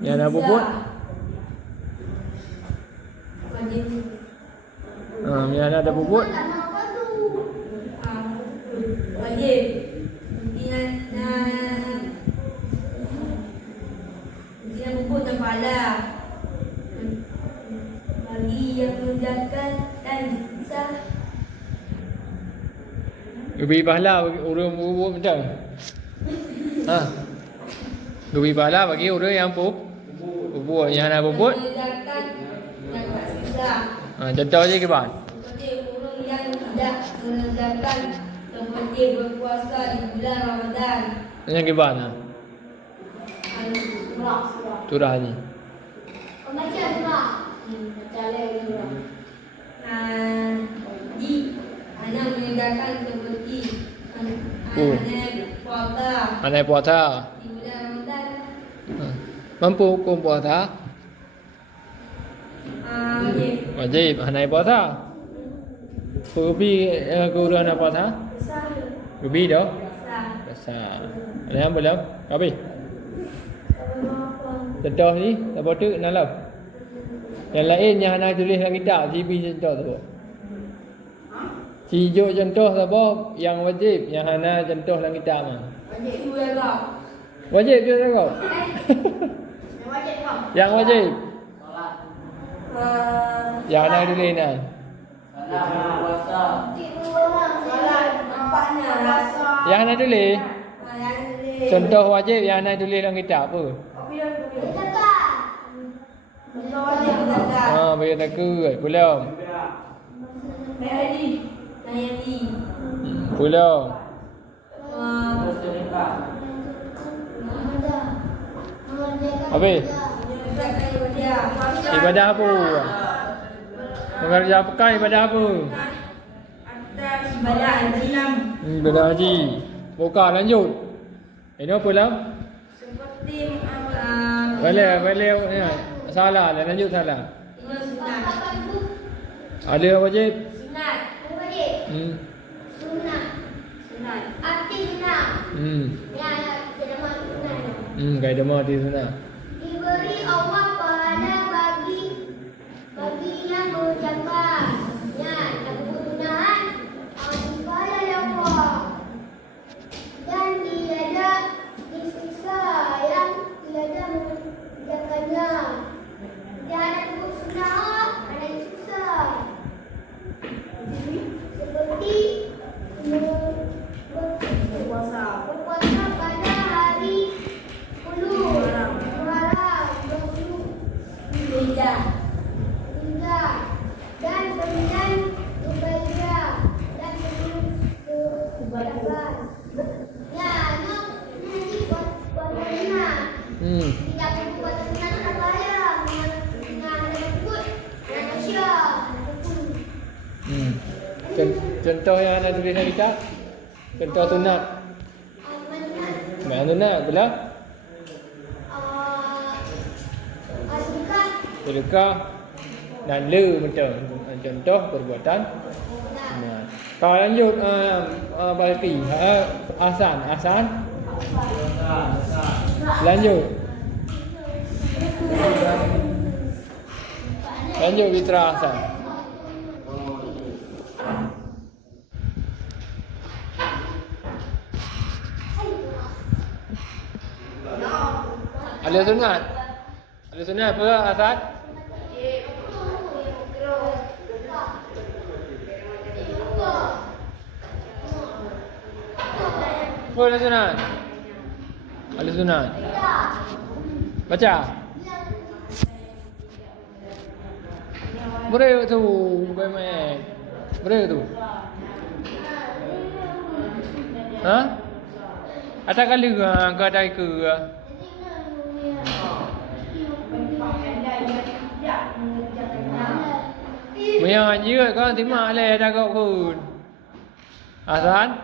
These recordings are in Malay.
Yang nak bubut. Yang ada bubut. Wajib. Dia bubut dan pala. Bagi yang menjaga dan bisa. Beri pahala bagi orang bubut macam. Beri pahala bagi orang yang bubut. Yang nak bubut. Menjaga jaga sisa. Contoh je ke bang? Seperti orang yang tidak mengerjakan seperti berpuasa di bulan Ramadan. Yang ke bang? Surah ni. Baca surah. Baca lagi surah. Di hanya mengerjakan seperti Anak puasa. di bulan Ramadan. Mampu hukum puasa? Wajib. Anak puasa. Rubi guru anak puasa? Besar. Rubi dah? Besar. Besar. Ada yang belum? Habis? Contoh ni, tak patut nalam. Yang lain yang anak tulis dalam kitab, CB contoh tu. Cijuk contoh apa yang wajib, yang anak contoh dalam kitab mah. Wajib juga kau. Wajib juga kau. Wajib kau. Yang wajib. Yang anak tulis nah. Solat nampaknya rasa. Yang anak tulis. Yang tulis. Contoh wajib yang anak tulis dalam kitab apa? Contoh wajib kita. Bagi takut. Belum. Mehdi. Nayadi. Belum. Habis? Ibadah apa? Mengerja apakah ibadah apa? Ibadah haji. Ibadah haji. Buka lanjut. Ini apa lah? Seperti Balik ni. Salah lah, lanjut salah. ini sunat. Ada wajib? Sunat. Sunat. Kaidah mati sunat. Diberi Allah pahala bagi yang berucapkan dan kebenaran kepada Allah dan tiada disiksa yang tiada mengerjakannya dan untuk sunnah ada disiksa seperti berpuasa pada hari 10 Muharram 20 dan 9 Dzulhijjah dan 10 Syawal. Ya, nanti buat-buatnya. Tidak berbuat sunnah apa ya? Dengan menyebut Malaysia. Contoh yang anak tulis dalam kitab. Contoh sunat. Mana sunat? Belah? Sedekah dan le macam contoh perbuatan sunat. Kalau lanjut balki asan. Lanjut Fitra asan. Ada sunat. Ada sunat apa Asad? Apa ada sunat? Ada sunat. Baca. Boleh tu, bagaimana? Boleh tu. Ada kali ke ada ke? Maya je kan timak le dah kau pun. Hasan.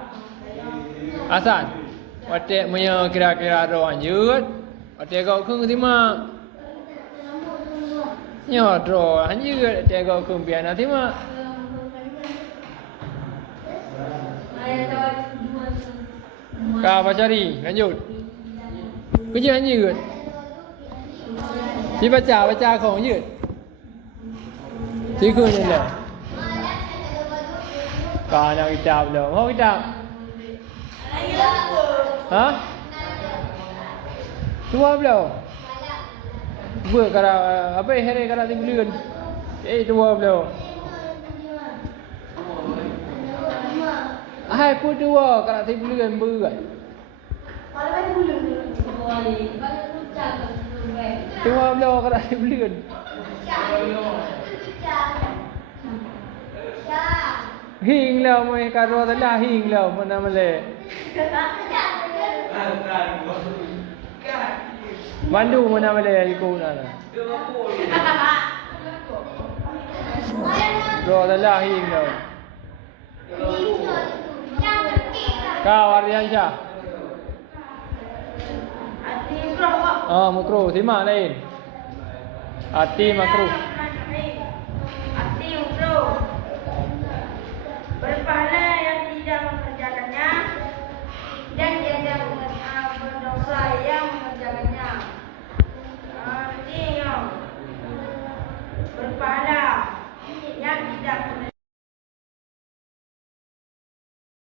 Watek maya kira-kira ro anjut. Watek kau kun timak. Nyo ro anjut watek kau kun biar nak timak. Kau bacari lanjut. Kerja anjut. Chỉ baca khôngยืด Chỉ khơi lên lệ Còn nào kitab belum? Mau kitab? Hah? Tua belum? Vừa cả apa hari cả tim lươn. Tua belum? Hai pun tua cả tim lươn bự rồi. Tua belum cả tim lươn. Hiing leo mai karo tala hiing leo mana male. Mandu mana male iku na. Ro tala hiing leo. Kau Aryan Syah. Makruh. Di mana lain? Hati makruh. Berpahala yang tidak mengerjakannya dan tiada berdosa yang mengerjakannya. Berpahala yang tidak